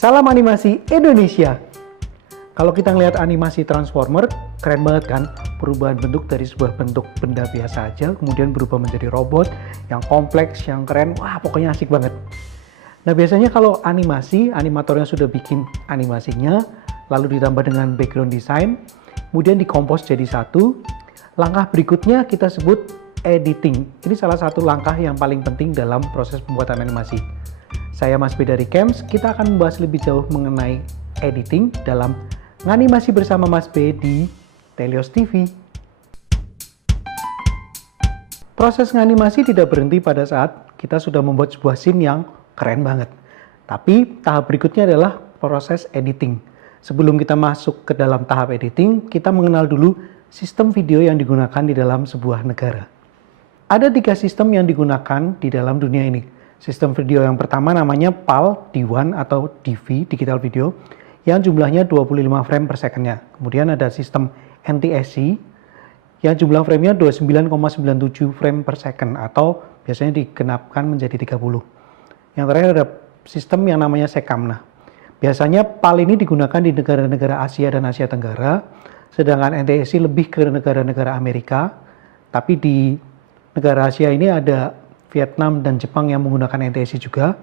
Salam animasi Indonesia. Kalau kita ngelihat animasi Transformer, keren banget kan? Perubahan bentuk dari sebuah bentuk benda biasa aja, kemudian berubah menjadi robot yang kompleks, yang keren. Wah, pokoknya asik banget. Nah, biasanya kalau animasi, animatornya sudah bikin animasinya, lalu ditambah dengan background design, kemudian dikompos jadi satu. Langkah berikutnya kita sebut editing. Ini salah satu langkah yang paling penting dalam proses pembuatan animasi. Saya Mas B dari Camps, kita akan membahas lebih jauh mengenai editing dalam nganimasi bersama Mas B di Telios TV. Proses nganimasi tidak berhenti pada saat kita sudah membuat sebuah scene yang keren banget. Tapi tahap berikutnya adalah proses editing. Sebelum kita masuk ke dalam tahap editing, kita mengenal dulu sistem video yang digunakan di dalam sebuah negara. Ada 3 sistem yang digunakan di dalam dunia ini. Sistem video yang pertama namanya PAL D1 atau DV, Digital Video, yang jumlahnya 25 frame per second-nya. Kemudian ada sistem NTSC yang jumlah framenya 29,97 frame per second atau biasanya digenapkan menjadi 30. Yang terakhir ada sistem yang namanya SECAM. Nah, biasanya PAL ini digunakan di negara-negara Asia dan Asia Tenggara, sedangkan NTSC lebih ke negara-negara Amerika, tapi di negara Asia ini ada Vietnam dan Jepang yang menggunakan NTSC juga.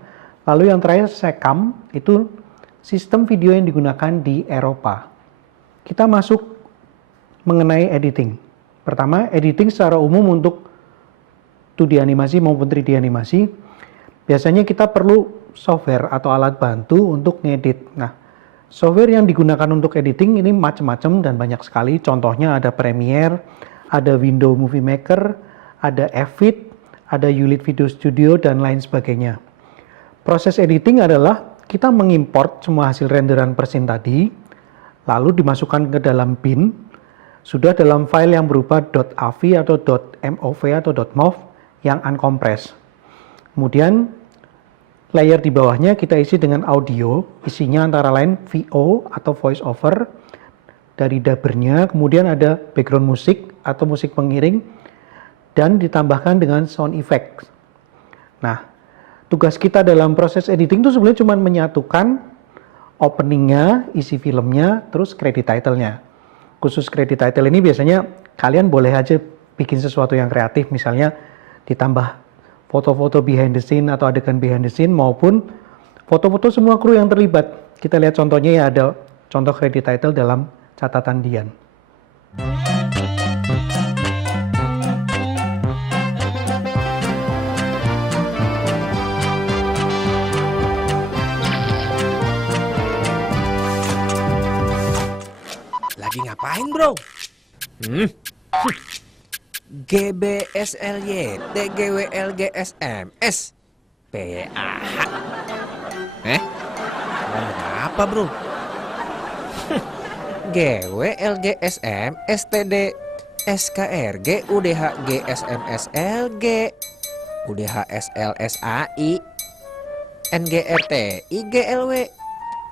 Lalu yang terakhir SECAM, itu sistem video yang digunakan di Eropa. Kita masuk mengenai editing. Pertama, editing secara umum untuk 2D animasi maupun 3D animasi. Biasanya kita perlu software atau alat bantu untuk ngedit. Nah, software yang digunakan untuk editing ini macam-macam dan banyak sekali. Contohnya ada Premiere, ada Windows Movie Maker, ada Avid, ada Ulit Video Studio, dan lain sebagainya. Proses editing adalah kita mengimport semua hasil renderan per scene tadi, lalu dimasukkan ke dalam bin, sudah dalam file yang berupa .av atau .mov atau .mov yang uncompressed. Kemudian layer di bawahnya kita isi dengan audio, isinya antara lain VO atau voice over dari dubbernya, kemudian ada background musik atau musik pengiring, dan ditambahkan dengan sound effect. Nah, tugas kita dalam proses editing itu sebenarnya cuma menyatukan openingnya, isi filmnya, terus credit title-nya. Khusus credit title ini biasanya kalian boleh aja bikin sesuatu yang kreatif, misalnya ditambah foto-foto behind the scene atau adegan behind the scene maupun foto-foto semua kru yang terlibat. Kita lihat contohnya ya, ada contoh credit title dalam catatan Dian. Lagi ngapain, bro? GBSLY, TGWLGSMS, PAH. Apa, bro? GWLGSM, STD, SKRG, UDHGSMSLG, UDHSLSAI, NGRT, IGLW,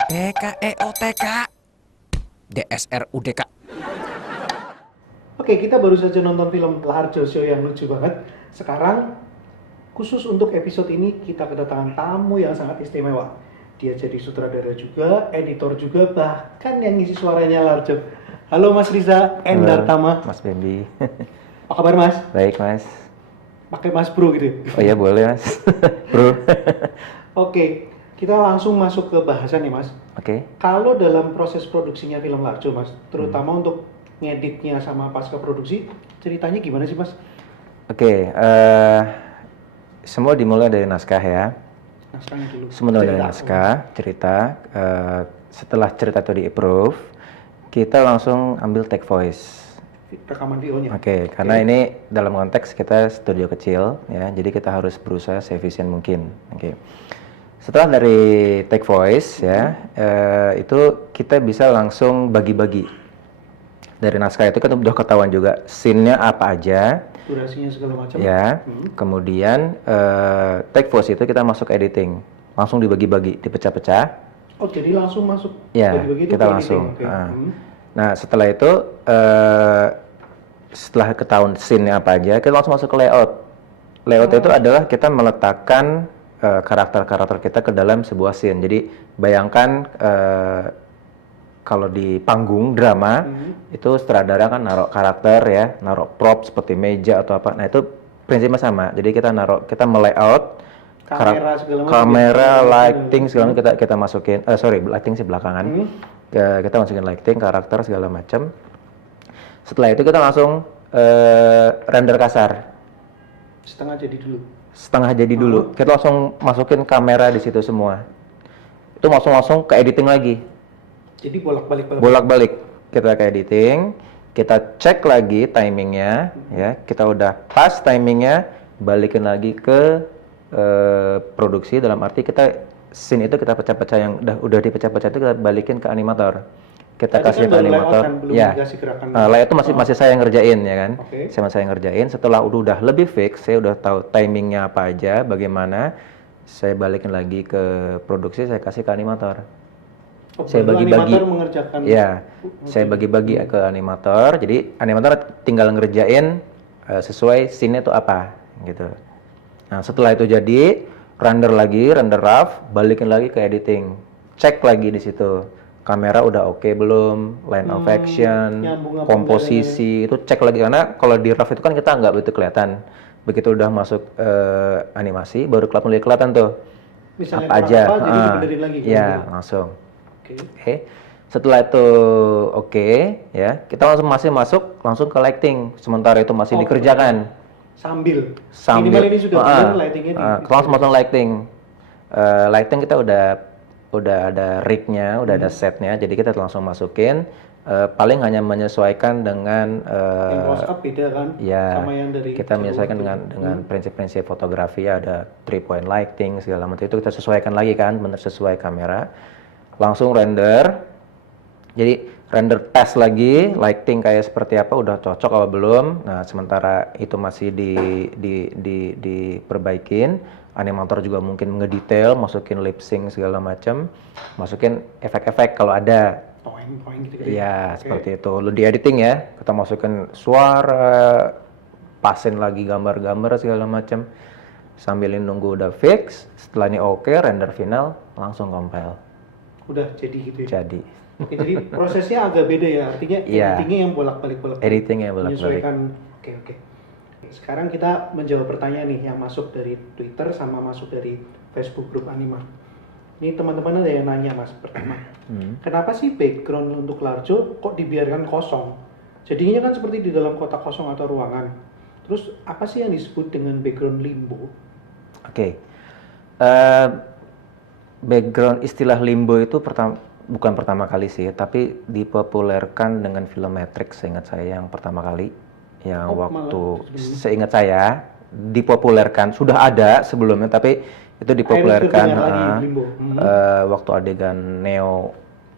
PKEOTK, DSRUDK. Oke, kita baru saja nonton film Larjo Show yang lucu banget. Sekarang, khusus untuk episode ini, kita kedatangan tamu yang sangat istimewa. Dia jadi sutradara juga, editor juga, bahkan yang ngisi suaranya Larjo. Halo Mas Riza Endartama. Mas Bendi. Apa kabar Mas? Baik Mas. Pakai Mas Bro gitu? Oh iya boleh Mas. Bro. Oke, kita langsung masuk ke bahasan nih Mas. Oke. Kalau dalam proses produksinya film Larjo Mas, terutama untuk ngeditnya sama pasca produksi, ceritanya gimana sih Mas? Oke, semua dimulai dari naskah ya. Naskahnya dulu. Semua dari naskah, cerita. Setelah cerita itu di-approve, kita langsung ambil take voice. Rekaman VO-nya. Oke, karena ini dalam konteks kita studio kecil ya, jadi kita harus berusaha seefisien mungkin. Oke. Setelah dari take voice ya, itu kita bisa langsung bagi-bagi. Dari naskah itu kan udah ketahuan juga scene-nya apa aja, durasinya segala macam. Ya, kemudian take voice itu kita masuk editing, langsung dibagi-bagi, dipecah-pecah. Oh, jadi langsung masuk Ya, bagi-bagi itu kita ke langsung. editing. Okay. Nah, setelah itu, setelah ketahuan scene-nya apa aja, kita langsung masuk ke layout. Layout itu adalah kita meletakkan karakter-karakter kita ke dalam sebuah scene. Jadi bayangkan kalau di panggung drama itu sutradara kan naruh karakter ya, naruh prop seperti meja atau apa. Nah itu prinsipnya sama. Jadi kita melayout kamera, lighting segala macam kita masukin. Lighting sih belakangan. Kita masukin lighting, karakter segala macam. Setelah itu kita langsung render kasar. Setengah jadi dulu. Kita langsung masukin kamera di situ semua. Itu langsung ke editing lagi. Jadi Bolak-balik kita ke editing, kita cek lagi timingnya, ya. Kita udah pas timingnya, balikin lagi ke produksi. Dalam arti scene itu kita pecah-pecah yang udah dipecah-pecah itu kita balikin ke animator. Kita kasih ke animator. Ya. Layout itu masih saya ngerjain ya kan. Saya ngerjain. Setelah udah lebih fix, saya udah tahu timingnya apa aja, bagaimana. Saya balikin lagi ke produksi, saya kasih ke animator. Saya bagi-bagi. Saya bagi-bagi ke animator. Jadi animator tinggal ngerjain sesuai scene itu apa, gitu. Nah setelah itu jadi render rough, balikin lagi ke editing, cek lagi di situ kamera udah oke belum, line of action, komposisi itu cek lagi karena kalau di rough itu kan kita nggak begitu kelihatan. Begitu udah masuk animasi baru mulai kelihatan tuh. Misalnya apa aja. jadi dibenerin lagi. Ya langsung. Oke. Setelah itu ya, kita masuk langsung ke lighting. Sementara itu masih dikerjakan. Sambil. Minimal ini sudah benar lightingnya. Langsung masuk lighting. Lighting kita udah ada rig-nya, udah ada setnya. Jadi kita langsung masukin. Paling hanya menyesuaikan dengan. Yang close up beda kan? Ya. Sama yang dari. Kita menyesuaikan dengan prinsip-prinsip fotografi. Ada 3-point lighting segala macam itu kita sesuaikan lagi kan, benar sesuai kamera. Langsung render. Jadi render tes lagi lighting kayak seperti apa, udah cocok apa belum. Nah sementara itu masih diperbaikin, animator juga mungkin ngedetail, masukin lip sync segala macam, masukin efek-efek kalau ada. Point gitu. Ya seperti itu. Lu di editing ya, kita masukin suara, pasin lagi gambar-gambar segala macam. Sambil nunggu udah fix, setelah ini render final langsung compile. Udah jadi gitu ya? Jadi. Jadi prosesnya agak beda ya, artinya editingnya yang bolak-balik. Editingnya bolak-balik. Menyesuaikan. Oke. Sekarang kita menjawab pertanyaan nih yang masuk dari Twitter sama masuk dari Facebook grup Anima. Ini teman-teman ada yang nanya Mas, pertama. Kenapa sih background untuk Larjo kok dibiarkan kosong? Jadinya kan seperti di dalam kotak kosong atau ruangan. Terus apa sih yang disebut dengan background limbo? Background istilah limbo itu bukan pertama kali sih, tapi dipopulerkan dengan film Matrix seingat saya yang pertama kali. Yang seingat saya dipopulerkan, sudah ada sebelumnya tapi itu dipopulerkan waktu adegan Neo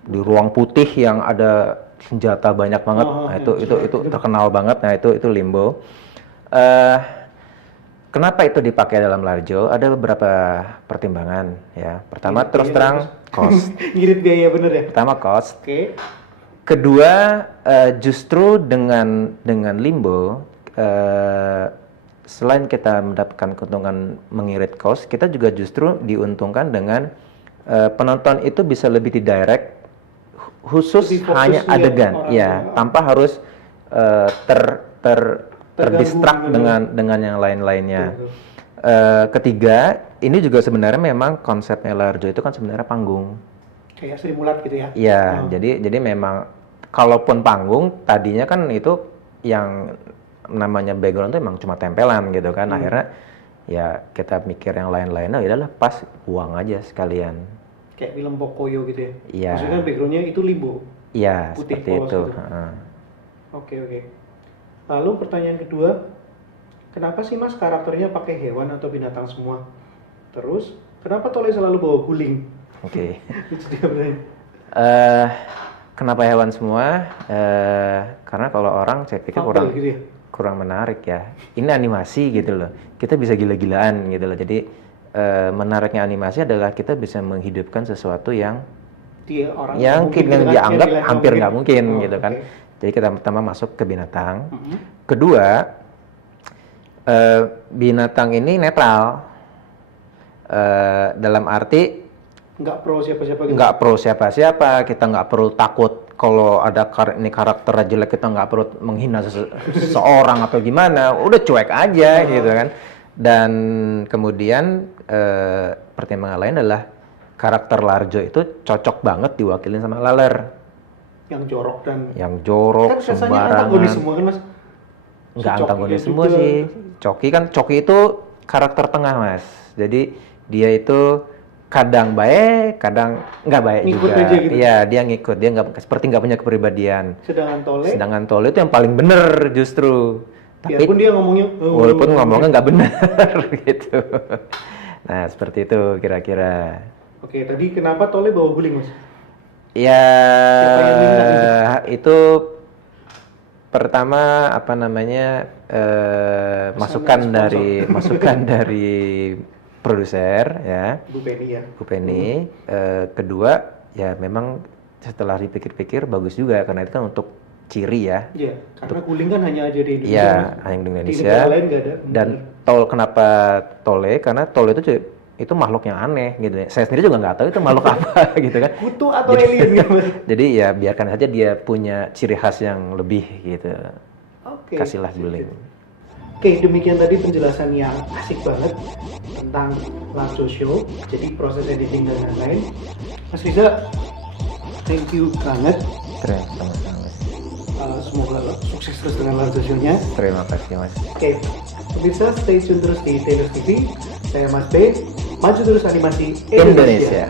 di ruang putih yang ada senjata banyak banget. Itu terkenal banget. Nah, itu limbo. Kenapa itu dipakai dalam Larjo? Ada beberapa pertimbangan ya. Pertama terus terang cost. Ngirit biaya bener ya? Pertama cost. Kedua justru dengan limbo selain kita mendapatkan keuntungan mengirit cost, kita juga justru diuntungkan dengan penonton itu bisa lebih didirect khusus hanya adegan tanpa harus terdistract dengan yang lain-lainnya. Ketiga, ini juga sebenarnya memang konsepnya Larjo itu kan sebenarnya panggung. Kayak Sri Mulat gitu ya? Iya, jadi memang kalaupun panggung tadinya kan itu yang namanya background itu emang cuma tempelan gitu kan. Akhirnya ya kita mikir yang lain-lainnya, ya udahlah pas buang aja sekalian. Kayak film Pocoyo gitu ya? Iya. Maksudnya backgroundnya itu limbo? Iya, seperti itu. Gitu. Oke. Lalu pertanyaan kedua, kenapa sih Mas karakternya pakai hewan atau binatang semua? Terus, kenapa Tole selalu bawa guling? Oke. Itu dia berarti. Kenapa hewan semua? Karena kalau orang saya pikir kurang menarik ya. Ini animasi gitu loh. Kita bisa gila-gilaan gitu loh. Jadi menariknya animasi adalah kita bisa menghidupkan sesuatu yang dianggap hampir nggak mungkin gitu kan. Jadi kita pertama masuk ke binatang. Kedua, binatang ini netral. Dalam arti Nggak pro siapa-siapa gitu. nggak pro siapa-siapa, kita nggak perlu takut kalau ada ini karakter jelek, kita nggak perlu menghina seseorang atau gimana, udah cuek aja gitu kan. Dan kemudian pertimbangan lain adalah karakter Larjo itu cocok banget diwakilin sama Laler. Yang jorok dan Yang jorok, kan kesannya sembarangan. antagonis semua kan Mas? Nggak Si Coki antagonis juga. semua sih. Coki itu karakter tengah, Mas. Jadi dia itu kadang baik, kadang nggak baik Ngikut juga. aja gitu. Iya, dia ngikut. Dia seperti nggak punya kepribadian. Sedangkan Tole, Tole itu yang paling bener justru. Tapi biarpun dia ngomongnya walaupun ngomongnya nggak bener gitu. Nah, seperti itu kira-kira. Oke, tadi kenapa Tole bawa guling Mas? Ya, Siapa yang minta itu pertama apa namanya masukan dari produser ya, Bu Penny ya. Bu Penny. Kedua ya memang setelah dipikir-pikir bagus juga karena itu kan untuk ciri ya. Iya, karena guling kan hanya ada di Indonesia. Iya, Mas. hanya di Di Indonesia. negara lain nggak ada. Dan kenapa Tole? Karena Tole itu makhluk yang aneh gitu ya. Saya sendiri juga nggak tahu itu makhluk apa gitu kan. kutu atau alien gitu Mas? Jadi ya biarkan saja dia punya ciri khas yang lebih gitu. Oke. Kasihlah guling. Oke, demikian tadi penjelasan yang asik banget tentang Larjo Show. Jadi proses editing dan lain-lain. Mas Riza, thank you banget. Terima kasih, Mas. Semoga sukses terus dengan Larjo Show-nya. Terima kasih, Mas. Oke, pemirsa stay tune terus di Taylor TV. Saya Mas B, maju terus animasi Indonesia. Indonesia.